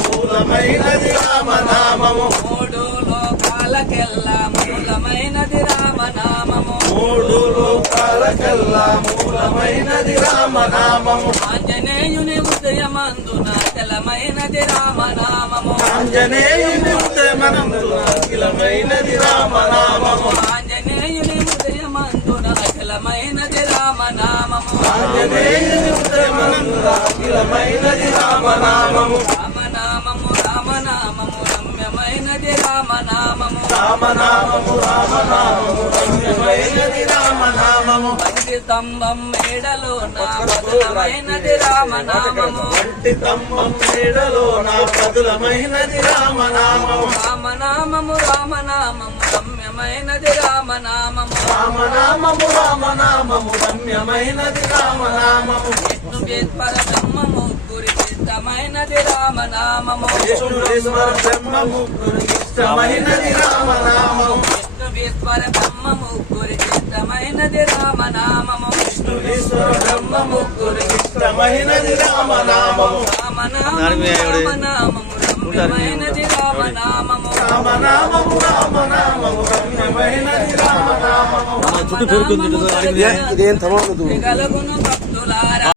మూలమైనది రామనామము. మూడు లోకాలకెల్లా మూలమైనది రామనామము. మూడు లోకాలకెల్లా మూలమైనది రామనామము. ఆంజనేయుని ఉదయమందున తెలమైనది రామనామము. ఆంజనేయుని ఉదయమనందున అఖిలమైనది రామనామము. ఆంజనేయుని ఉదయమందున తెలమైనది రామనామము. ఆంజనేయుని అఖిలమైనది రామనామము. రామనామము రామనామము రమ్యమైనది రామనామము. రామనామము రామనామము రమ్యమైనది రామనామము. వంటి స్తంభం మేడలో నా బదులమైనది రామనామము. వంటి తమ్మం నీడలో నా పదులమైనది రామనామము. రామనామము రామనామము రమ్యమైనది రామనామము. రామనామము రామనామము రమ్యమైనది రామనామము. విష్ణు సిద్ధమైనది రామనామము. విష్ణువేశ్వర బ్రహ్మ ముగ్గురికి ఇష్టమైనది రామనామము. విష్ణు వేత్పర బ్రహ్మ ముగ్గురి సిద్ధమైనది రామనామము. విష్ణువేశ్వర బ్రహ్మ ముగ్గురికి ఇష్టమైనది రామనామము. రామనామము రామనామము రమ్యమైనది రామనామము రామనామము. రామనామము రమ్యమైనది రామనామము ఇదేం తమదు గలుగును భక్తులారా.